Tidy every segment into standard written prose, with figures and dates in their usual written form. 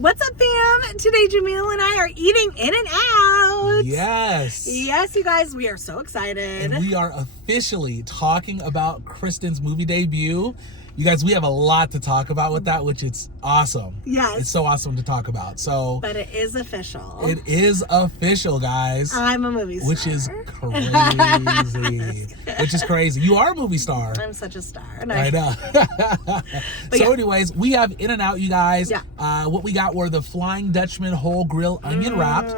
What's up, fam? Today, Jamil and I are eating In and Out. Yes. Yes, you guys, we are so excited. And we are officially talking about Kristin's movie debut. You guys, we have a lot to talk about with that, which is awesome. Yes. It's so awesome to talk about. But it is official. It is official, guys. I'm a movie star. Which is crazy. Which is crazy. You are a movie star. I'm such a star. I know. Anyways, we have In and Out, you guys. Yeah. What we got were the Flying Dutchman whole grill onion wrapped.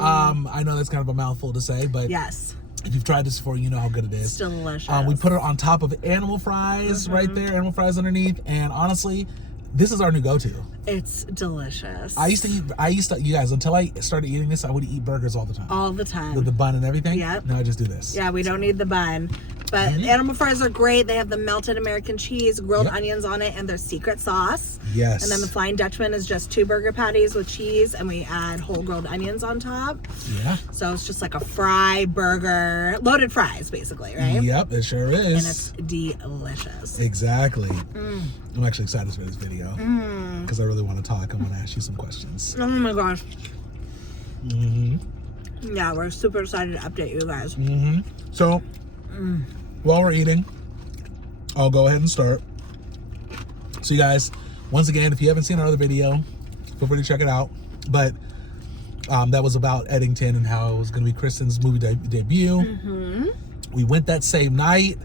I know that's kind of a mouthful to say, but yes. If you've tried this before, you know how good it is. It's delicious. We put it on top of animal fries right there, animal fries underneath, and honestly, this is our new go-to. It's delicious. I used to, you guys, until I started eating this, I would eat burgers all the time. All the time. With the bun and everything. Yep. Now I just do this. Yeah, we don't need the bun. But animal fries are great. They have the melted American cheese, grilled onions on it, and their secret sauce. Yes. And then the Flying Dutchman is just 2 burger patties with cheese, and we add whole grilled onions on top. Yeah. So it's just like a fry burger, loaded fries, basically, right? Yep, it sure is. And it's delicious. Exactly. I'm actually excited for this video because I really want to talk. I want to ask you some questions. Oh my gosh. Yeah, we're super excited to update you guys. So, while we're eating, I'll go ahead and start. So you guys, once again, if you haven't seen our other video, feel free to check it out. But that was about Eddington and how it was going to be Kristin's movie debut. We went that same night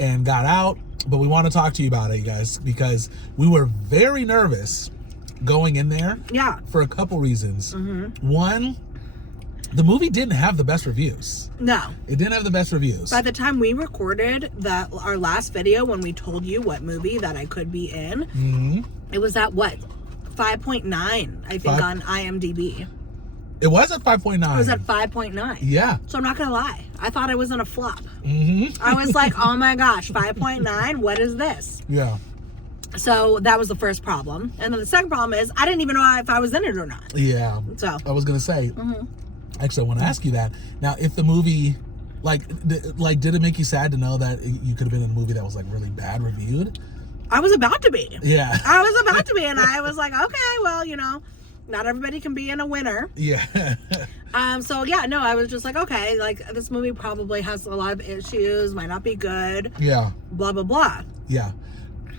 and got out, but we want to talk to you about it, you guys, because we were very nervous going in there. Yeah. For a couple reasons. One, the movie didn't have the best reviews. No. It didn't have the best reviews. By the time we recorded our last video, when we told you what movie that I could be in, it was at what? 5.9, I think, on IMDb. It was at 5.9. It was at 5.9. Yeah. So I'm not going to lie. I thought I was in a flop. I was like, oh my gosh, 5.9? What is this? Yeah. So that was the first problem. And then the second problem is I didn't even know if I was in it or not. Yeah. So I was going to say, actually, I want to ask you that. Now, if the movie, did it make you sad to know that you could have been in a movie that was like really bad reviewed? I was about to be. Yeah. I was about to be, and I was like, okay, well, you know, not everybody can be in a winner. Yeah. So yeah, no, I was just like, okay, like this movie probably has a lot of issues, might not be good. Yeah. Blah, blah, blah. Yeah.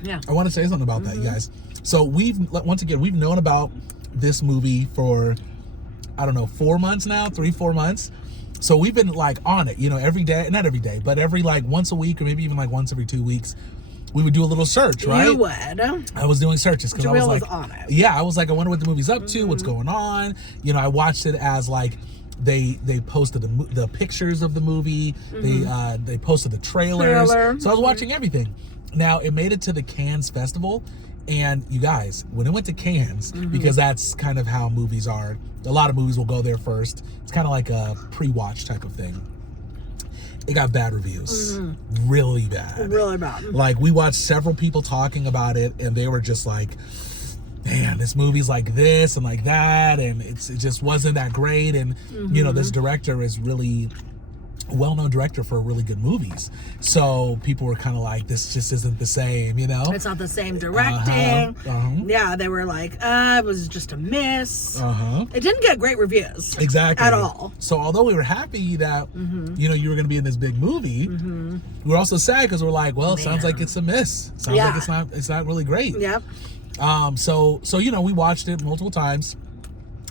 Yeah. I want to say something about that, you guys. So we've known about this movie for, I don't know, 4 months now, 3-4 months. So we've been like on it, you know, every day, not every day, but every like once a week or maybe even like once every 2 weeks, we would do a little search, right? You would. I was doing searches because I was like, on it. Yeah, I was like, I wonder what the movie's up to, what's going on. You know, I watched it as like they posted the pictures of the movie, they posted the trailers. So I was watching everything. Now it made it to the Cannes Festival. And you guys, when it went to Cannes, because that's kind of how movies are, a lot of movies will go there first. It's kind of like a pre-watch type of thing. It got bad reviews. Really bad. Really bad. Like, we watched several people talking about it, and they were just like, man, this movie's like this and like that, and it just wasn't that great. And, you know, this director is really well-known director for really good movies, so people were kind of like, this just isn't the same, you know, it's not the same directing. Yeah, they were like, it was just a miss. It didn't get great reviews exactly at all. So although we were happy that you know, you were going to be in this big movie, we were also sad because we're like, well, it sounds like it's a miss. Sounds like it's not really great. Yep. So you know, we watched it multiple times.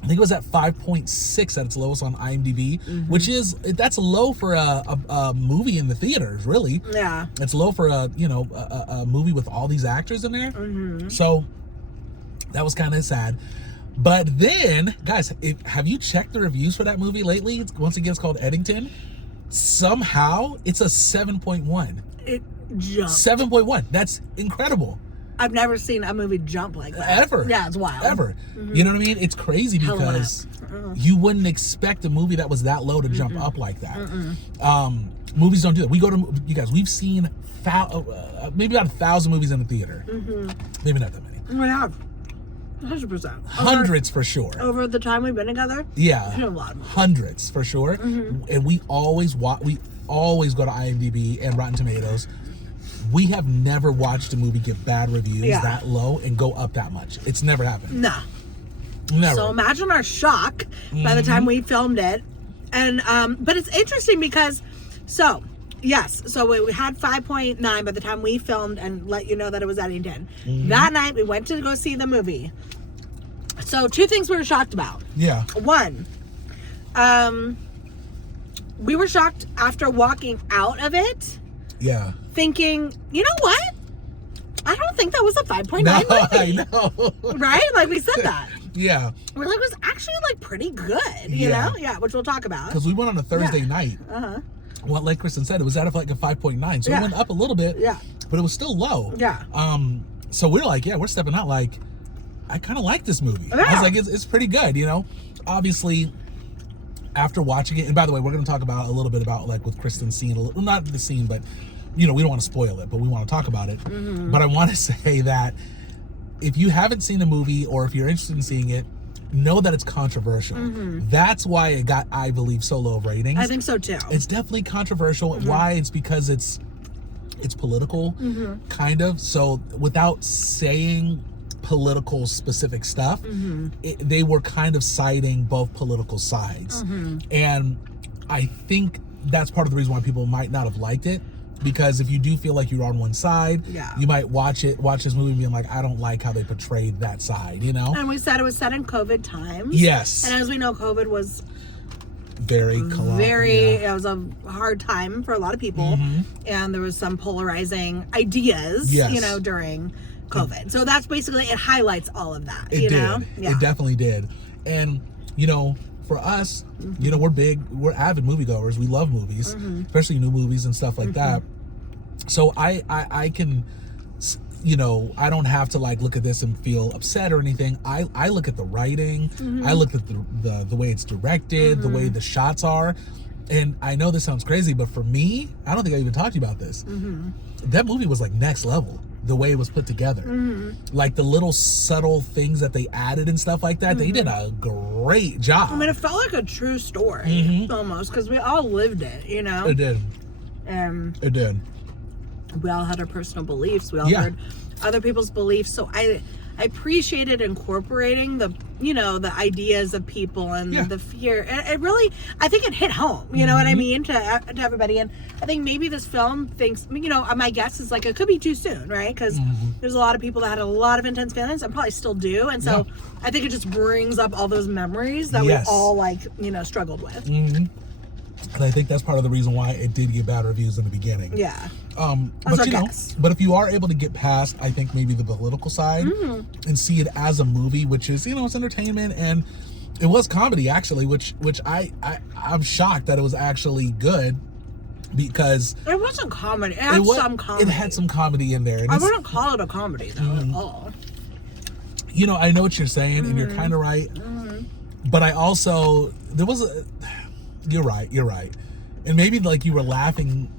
I think it was at 5.6 at its lowest on IMDb, which is, that's low for a movie in the theaters, really. Yeah. It's low for a movie with all these actors in there. So that was kind of sad. But then, guys, have you checked the reviews for that movie lately? Once again, it's called Eddington. Somehow, it's a 7.1. It jumped. 7.1. That's incredible. I've never seen a movie jump like that. Ever. Yeah, it's wild. Ever. You know what I mean? It's crazy because you wouldn't expect a movie that was that low to jump up like that. Movies don't do that. We go to, you guys, we've seen maybe about 1,000 movies in the theater. Maybe not that many. We have. 100%. Hundreds for sure. Over the time we've been together? Yeah. A lot of movies. Hundreds for sure. And we always go to IMDb and Rotten Tomatoes. We have never watched a movie get bad reviews that low and go up that much. It's never happened. No. Never. So imagine our shock by the time we filmed it. And but it's interesting because so we had 5.9 by the time we filmed and let you know that it was at 10. That night we went to go see the movie. So 2 things we were shocked about. Yeah. 1, we were shocked after walking out of it. Yeah. Thinking, you know what? I don't think that was a 5.9 No, movie. I know. Right? Like we said that. Yeah. We're like, it was actually like pretty good, you know? Yeah, which we'll talk about. Because we went on a Thursday night. Well, like Kristen said, it was at like a 5.9. So it went up a little bit. Yeah. But it was still low. Yeah. So we're like, we're stepping out like, I kind of like this movie. I was like, it's pretty good, you know? Obviously, after watching it, and by the way, we're going to talk about a little bit about like with Kristen's scene, well, not the scene, but you know, we don't want to spoil it, but we want to talk about it. But I want to say that if you haven't seen the movie or if you're interested in seeing it, know that it's controversial. That's why it got, I believe, so low ratings. I think so too. It's definitely controversial. Why? It's because it's political, kind of. So without saying political specific stuff, they were kind of citing both political sides. And I think that's part of the reason why people might not have liked it. Because if you do feel like you're on one side, you might watch this movie and being like, I don't like how they portrayed that side, you know? And we said it was set in COVID times. Yes. And as we know, COVID was it was a hard time for a lot of people. And there was some polarizing ideas, you know, during COVID. So that's basically, it highlights all of that, you know? Yeah. It definitely did. And, you know, for us, you know, we're avid moviegoers. We love movies, especially new movies and stuff like that. So I can, you know, I don't have to like look at this and feel upset or anything. I look at the writing. I look at the way it's directed, the way the shots are. And I know this sounds crazy, but for me, I don't think I even talked to you about this. That movie was like next level. The way it was put together, like the little subtle things that they added and stuff like that, they did a great job. I mean, it felt like a true story almost, because we all lived it, you know. It did. It did. We all had our personal beliefs. We all heard other people's beliefs. So I appreciated incorporating the, you know, the ideas of people and the fear. And it really, I think it hit home, you know what I mean, to everybody. And I think maybe this film thinks, you know, my guess is like it could be too soon, right? Because there's a lot of people that had a lot of intense feelings and probably still do. And so I think it just brings up all those memories that we all like, you know, struggled with. And I think that's part of the reason why it did get bad reviews in the beginning. Yeah. But you know, but if you are able to get past, I think maybe the political side and see it as a movie, which is, you know, it's entertainment, and it was comedy actually, which I'm shocked that it was actually good, because it wasn't comedy. It had some comedy. It had some comedy in there. And I wouldn't call it a comedy though at all. You know, I know what you're saying, and you're kind of right. But I also, you're right. And maybe like you were laughing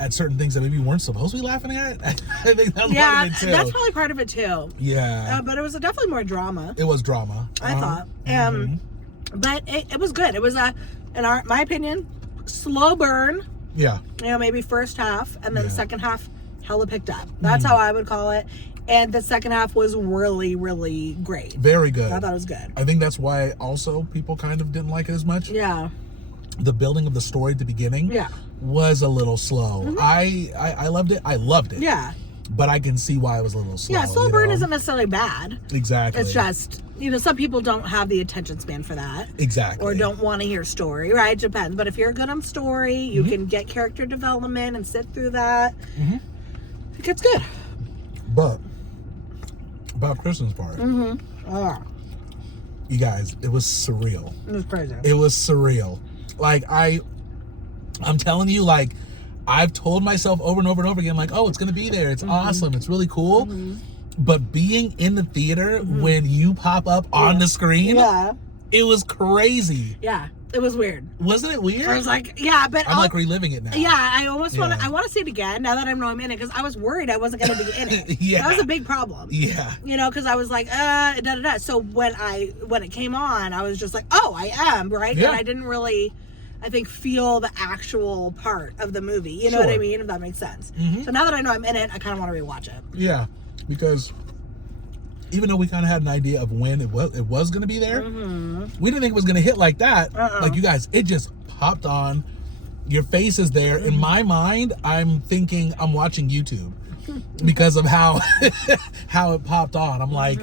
at certain things that maybe you weren't supposed to be laughing at. I think that's part of it too. That's probably part of it too. Yeah. But it was definitely more drama. It was drama. I thought. But it was good. It was in my opinion, slow burn. Yeah. You know, maybe first half, and then the second half hella picked up. That's how I would call it. And the second half was really, really great. Very good. I thought it was good. I think that's why also people kind of didn't like it as much. Yeah. The building of the story at the beginning was a little slow. I loved it. Yeah. But I can see why it was a little slow. Yeah, slow burn isn't necessarily bad. Exactly. It's just, you know, some people don't have the attention span for that. Exactly. Or don't want to hear story, right? It depends. But if you're good on story, you can get character development and sit through that. It gets good. But about Kristen's part, you guys, it was surreal. It was crazy. It was surreal. Like, I'm telling you, like, I've told myself over and over and over again, like, oh, it's going to be there. It's awesome. It's really cool. But being in the theater when you pop up on the screen, it was crazy. Yeah. It was weird. Wasn't it weird? I was like, yeah, but I'm like reliving it now. Yeah, I almost want to see it again now that I know I'm in it, because I was worried I wasn't going to be in it. That was a big problem. Yeah. You know, because I was like, So when it came on, I was just like, oh, I am, right? Yeah. And I didn't really, I think, feel the actual part of the movie. You know what I mean? If that makes sense. So now that I know I'm in it, I kind of want to rewatch it. Yeah, because even though we kind of had an idea of when it was going to be there, we didn't think it was going to hit like that. Like, you guys, it just popped on. Your face is there. In my mind, I'm thinking I'm watching YouTube because of how it popped on. I'm like,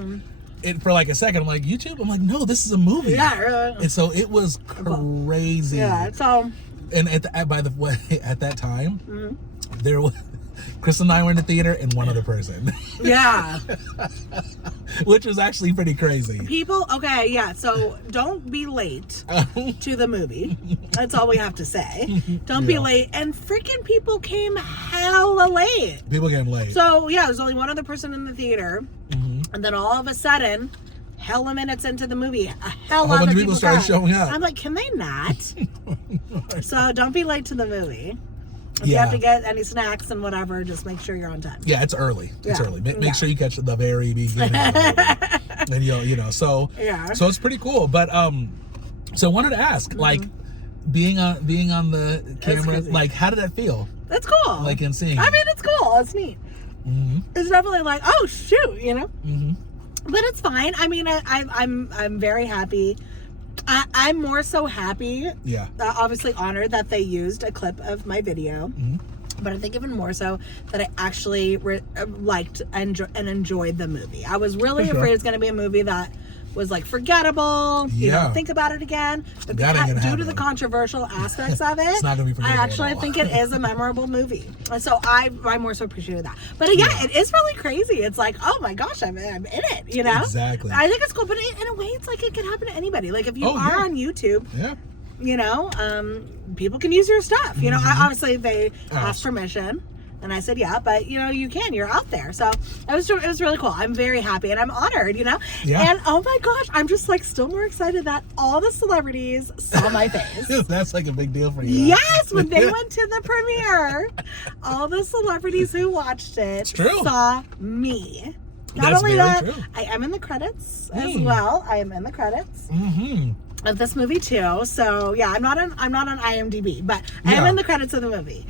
for like a second, I'm like, YouTube? I'm like, no, this is a movie. Yeah. And so it was crazy. Yeah, so... And by the way, at that time, there was... Kristen and I were in the theater and one other person. Yeah. Which was actually pretty crazy. People, okay, yeah, so don't be late to the movie. That's all we have to say. Don't be late. And freaking people came hella late. People came late. So, yeah, there's only one other person in the theater. And then all of a sudden, hella minutes into the movie, a hell lot of people started showing up. I'm like, can they not? So don't be late to the movie. If you Yeah. have to get any snacks and whatever, just make sure you're on time. Yeah, it's early. It's Yeah. early. Make sure you catch the very beginning of the movie. And you know, so it's pretty cool. But so I wanted to ask, like, being on the camera, like, how did that feel? That's cool. Like, in seeing. I mean, it's cool. It's neat. It's definitely like, oh shoot, you know. But it's fine. I mean, I'm very happy. I'm more so happy. Yeah. Obviously honored that they used a clip of my video. But I think even more so that I actually liked and enjoyed the movie. I was really afraid it was going to be a movie that was like forgettable. You don't think about it again. But due to the controversial aspects of it, it's not gonna be forgettable. I actually think it is a memorable movie. And so I more so appreciated that. But yeah, it is really crazy. It's like, oh my gosh, I'm in it, you know? Exactly. I think it's cool, but in a way, it's like it can happen to anybody. Like if you are on YouTube, you know, people can use your stuff. You know, obviously they asked permission. And I said, yeah, but you know, you're out there. So it was really cool. I'm very happy and I'm honored, you know? Yeah. And oh my gosh, I'm just like still more excited that all the celebrities saw my face. That's like a big deal for you. Yes, when they went to the premiere, all the celebrities who watched it saw me. Not only that, I am in the credits as well. I am in the credits. Of this movie too, so yeah, I'm not on IMDb, but I am in the credits of the movie,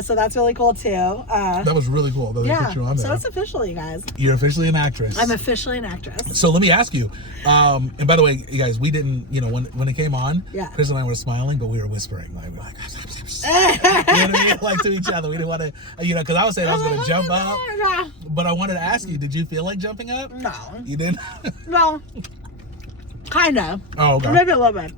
so that's really cool too. That was really cool. That they put you on there. So it's official, you guys. You're officially an actress. I'm officially an actress. So let me ask you, and by the way, you guys, we didn't, you know, when it came on, Chris and I were smiling, but we were whispering, like, we're like, you know what I mean? Like to each other. We didn't want to, you know, because I was saying I was going to jump up, but I wanted to ask you, did you feel like jumping up? No. You didn't? No. Kind of. Oh, okay. Maybe a little bit.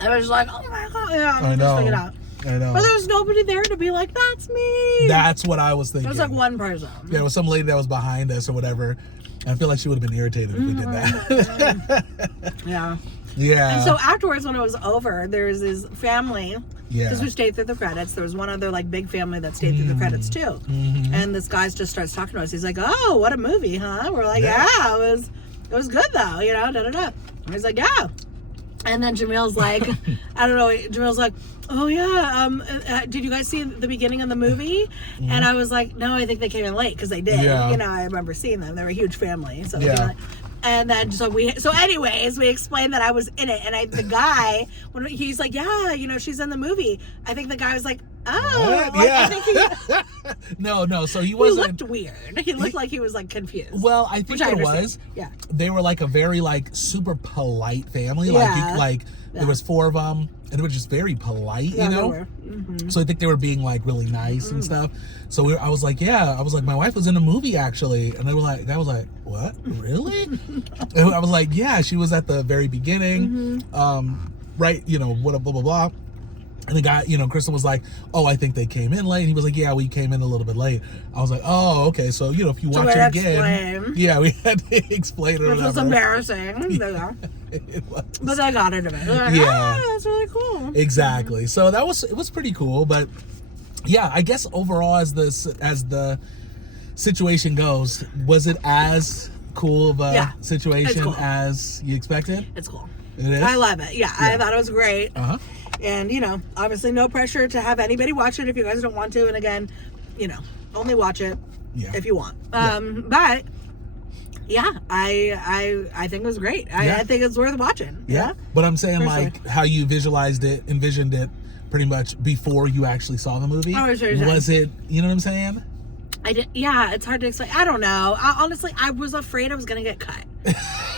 I was like, oh my god, I know. Just it out. I know. But there was nobody there to be like, that's me. That's what I was thinking. There was like one person. Yeah, there was some lady that was behind us or whatever. And I feel like she would have been irritated if we did that. Yeah. Yeah. And so afterwards, when it was over, there was this family. Yeah. Because we stayed through the credits. There was one other like big family that stayed through the credits too. And this guy just starts talking to us. He's like, "Oh, what a movie, huh?" We're like, "Yeah, it was good though, you know." And he's like, "Yeah." And then Jamil's like, I don't know. Jamil's like, "Oh yeah, did you guys see the beginning of the movie?" And I was like, "No, I think they came in late because they did." Yeah. You know, I remember seeing them. They were a huge family, so they Yeah. came in late. And then so anyways, we explained that I was in it, and the guy, when he's like, "Yeah, you know, she's in the movie," I think the guy was like, "Oh, like, yeah." I think No. So he wasn't. He looked weird. He looked like he was like confused. Well, I think it was. Yeah. They were like a very like super polite family. Yeah. Like there was 4 of them, and they were just very polite. Yeah, you know. they were. So I think they were being like really nice and stuff. So I was like, my wife was in a movie actually, and they were like, I was like, what, really? And I was like, yeah, she was at the very beginning, right? You know, what, blah blah blah. And the guy, you know, Kristen was like, oh, I think they came in late. And he was like, yeah, we came in a little bit late. I was like, oh, okay. So, you know, if you watch it again. Yeah, we had to explain it. Which was embarrassing. Yeah, it was. But they got into it. Like, Yeah. that's really cool. Exactly. So it was pretty cool. But yeah, I guess overall as the situation goes, was it as cool of a situation as you expected? It's cool. It is? I love it. Yeah, I thought it was great. And, you know, obviously no pressure to have anybody watch it if you guys don't want to. And again, you know, only watch it if you want. But, yeah, I think it was great. I think it's worth watching. Yeah. But I'm saying, like, how you envisioned it pretty much before you actually saw the movie. Oh, sure. Was it, you know what I'm saying? Yeah, it's hard to explain. I don't know. Honestly, I was afraid I was going to get cut.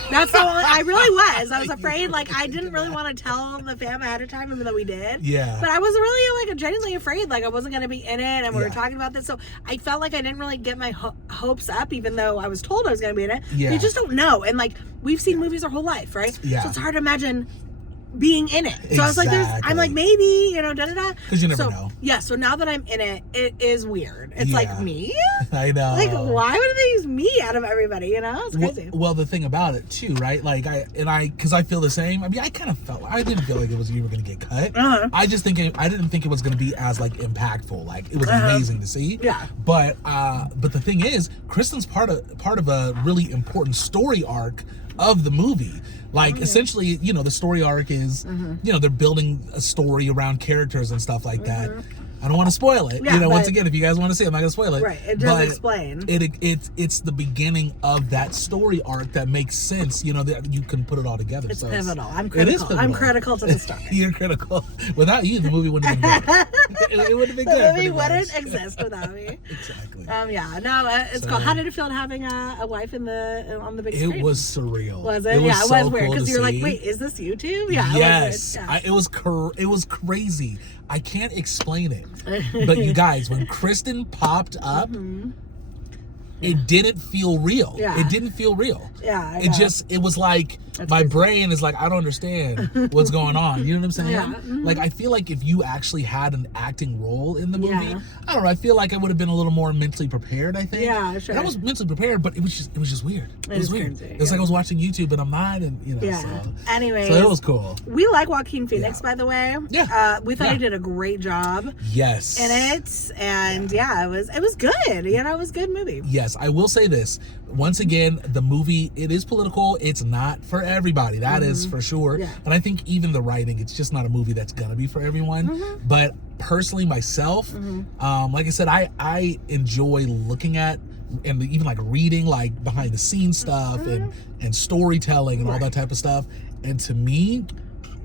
That's all. I really was. I was afraid. Like, I didn't really want to tell the fam ahead of time, even though we did. Yeah. But I was really, like, genuinely afraid. Like, I wasn't going to be in it, and we were talking about this. So I felt like I didn't really get my hopes up, even though I was told I was going to be in it. Yeah. You just don't know. And, like, we've seen movies our whole life, right? Yeah. So it's hard to imagine being in it. So I was like, I'm like, maybe, da-da-da. Because you never know. Yeah, so now that I'm in it, it is weird. It's like, me? I know. Like, why would they use me out of everybody, It's crazy. Well, the thing about it, too, right? Like, because I feel the same. I mean, I didn't feel like you were going to get cut. I didn't think it was going to be as, like, impactful. Like, it was amazing to see. Yeah. But the thing is, Kristen's part of a really important story arc of the movie. Like, essentially, the story arc is, they're building a story around characters and stuff like that. I don't want to spoil it. Yeah, once again, if you guys want to see it, I'm not going to spoil it. Right, it does explain. It's the beginning of that story arc that makes sense, that you can put it all together. It's so pivotal. I'm critical. It is pivotal. I'm critical to the story. You're critical. Without you, the movie wouldn't have been good. It wouldn't have been good. The movie wouldn't exist without me. Exactly. It's called. How did it feel having a wife on the big screen? It was surreal. Was it? It was it so was weird cool because to you're like, see. wait, is this YouTube? Yeah. Yes. It was It was crazy. I can't explain it. But you guys, when Kristen popped up, it didn't feel real. Yeah. It didn't feel real. Yeah. It was like, my brain is like, I don't understand what's going on. You know what I'm saying? Yeah. Like, I feel like if you actually had an acting role in the movie, Yeah. I don't know, I feel like I would have been a little more mentally prepared, I think. Yeah, sure. And I was mentally prepared, but it was just weird. It was weird. Crazy, It was like I was watching YouTube and I'm not, and Yeah. so. Anyways. So it was cool. We like Joaquin Phoenix, by the way. Yeah. We thought he did a great job. Yes. In it, and it was good. It was a good movie. Yes, I will say this. Once again, the movie, it is political. It's not for everybody. That is for sure. Yeah. And I think even the writing, it's just not a movie that's going to be for everyone. But personally, myself, like I said, I enjoy looking at and even like reading like behind the scenes stuff and storytelling and all that type of stuff. And to me,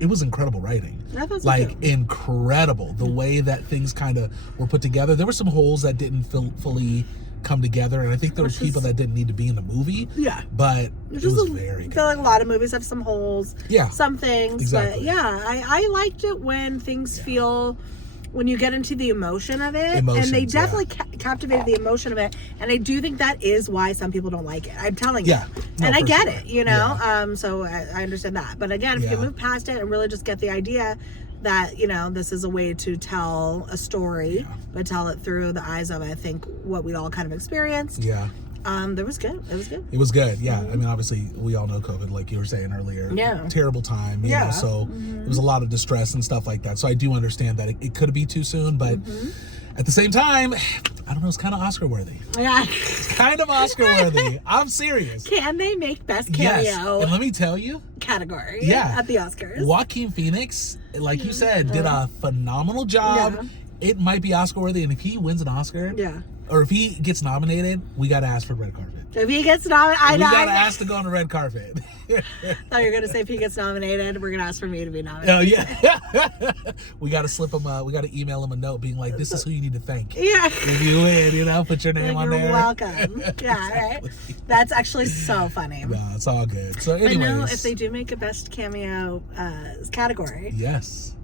it was incredible writing. Like, incredible. The way that things kind of were put together. There were some holes that didn't fully come together, and I think there were people that didn't need to be in the movie. Yeah. But it was very good. I feel like a lot of movies have some holes. Yeah. Some things. Exactly. But yeah, I liked it when things feel, when you get into the emotion of it. Emotions, and they definitely captivated the emotion of it. And I do think that is why some people don't like it. I'm telling you. Yeah. No, and I get sure. it, So I understand that. But again, if you can move past it and really just get the idea that, this is a way to tell a story, but tell it through the eyes of, I think, what we all kind of experienced. Yeah. It was good. It was good. It was good. Yeah. I mean, obviously, we all know COVID, like you were saying earlier. Yeah. Terrible time. You know, so it was a lot of distress and stuff like that. So I do understand that it could be too soon, but at the same time, I don't know, it's kind of Oscar worthy. Yeah. It's kind of Oscar worthy. I'm serious. Can they make best cameo? Yes. And let me tell you, category at the Oscars. Joaquin Phoenix, like you said, did a phenomenal job. Yeah. It might be Oscar worthy, and if he wins an Oscar, or if he gets nominated, we got to ask for the red carpet. If he gets nominated, we got to ask to go on the red carpet. I thought you were gonna say if he gets nominated, we're gonna ask for me to be nominated. Oh yeah. We got to slip him. We got to email him a note being like, "This is who you need to thank." Yeah. If you win, put your name on there. You're welcome. Yeah, right. That's actually so funny. No, it's all good. So, anyways, but no, if they do make a best cameo category, yes,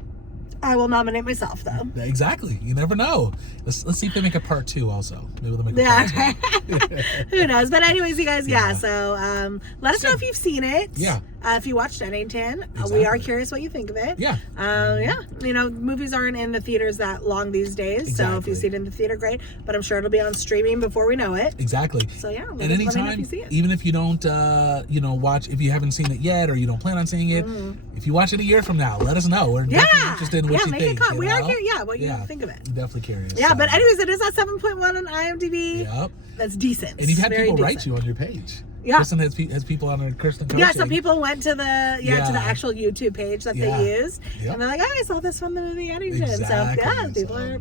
I will nominate myself though. Exactly. You never know. Let's see if they make a part 2 also. Maybe they'll make a part 2. Who knows? But anyways, you guys, so let us know if you've seen it. Yeah. If you watched Eddington, Exactly. we are curious what you think of it. Yeah. Movies aren't in the theaters that long these days. So if you see it in the theater, great. But I'm sure it'll be on streaming before we know it. Exactly. So yeah, and anytime, if you see it. Even if you don't, watch, if you haven't seen it yet or you don't plan on seeing it, if you watch it a year from now, let us know. We're definitely interested in what you think. We are curious. Yeah, what you think of it. I'm definitely curious. Yeah, but anyways, it is at 7.1 on IMDb. Yep. That's decent. And you've had people write you on your page. Yeah. Kristen has people on her Kristen coaching. Yeah, some people went to the to the actual YouTube page that they used, Yep. and they're like, "Oh, I saw this from the movie Eddington." Exactly. So yeah, people are.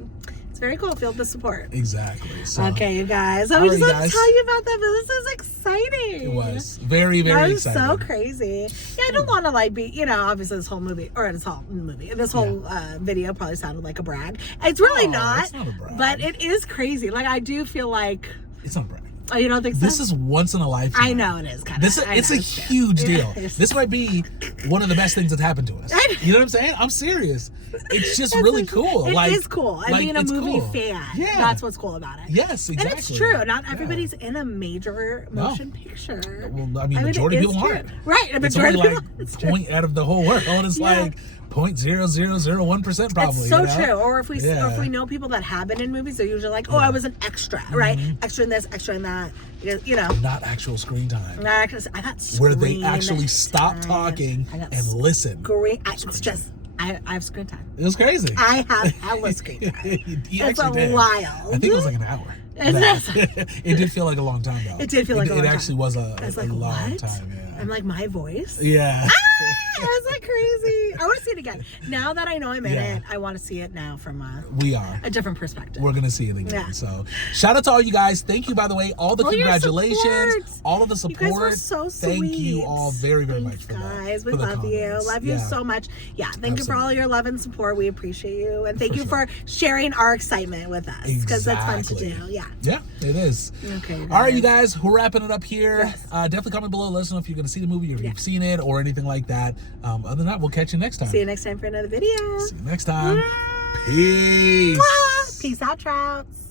It's very cool. Feel the support. Exactly. So, okay, you guys. I just want to tell you about that, but this is exciting. It was very, very exciting. So crazy. Yeah, I don't want to like be, you know, obviously this whole movie, this whole video probably sounded like a brag. It's really not. It's not a brag. But it is crazy. Like, I do feel like. It's not a brag. Oh, you don't think so? This is once in a lifetime. I know it is kind of. It's a huge deal. This might be one of the best things that's happened to us. You know what I'm saying? I'm serious. It's just really cool. It is cool. I mean, a movie fan. Yeah. That's what's cool about it. Yes, exactly. And it's true. Not everybody's in a major motion picture. Well, I mean, majority of people aren't. Right. It's only like point out of the whole world. It's like 0.0001% probably. It's so true. Or if we know people that have been in movies, they're usually like, oh, I was an extra, right? Extra in this, extra in that. You know. Not actual screen time. Not actual, I got screen where they actually stop talking and listen. I have screen time. It was crazy. I have hella screen time. It's wild. I think it was like an hour. It did feel like a long time though. It did feel like a long time. It actually was a like, long time. Yeah. I'm like, my voice? Yeah. That's like crazy. I want to see it again. Now that I know I'm in it, I want to see it now from a different perspective. We're going to see it again. Yeah. So shout out to all you guys. Thank you, by the way. All the congratulations. All of the support. You guys were so sweet. Thank you all very, very much for that. Guys, we love you. Love you so much. Yeah. Thank you for all your love and support. We appreciate you. And thank you for sharing our excitement with us. Because it's fun to do. Yeah. Yeah, it is. Okay. All right, you guys. We're wrapping it up here. Yes. Definitely comment below. Let us know if you're going to see the movie or if you've seen it or anything like that. Other than that, we'll catch you next time. See you next time for another video. See you next time. Peace. Peace out, Trouts.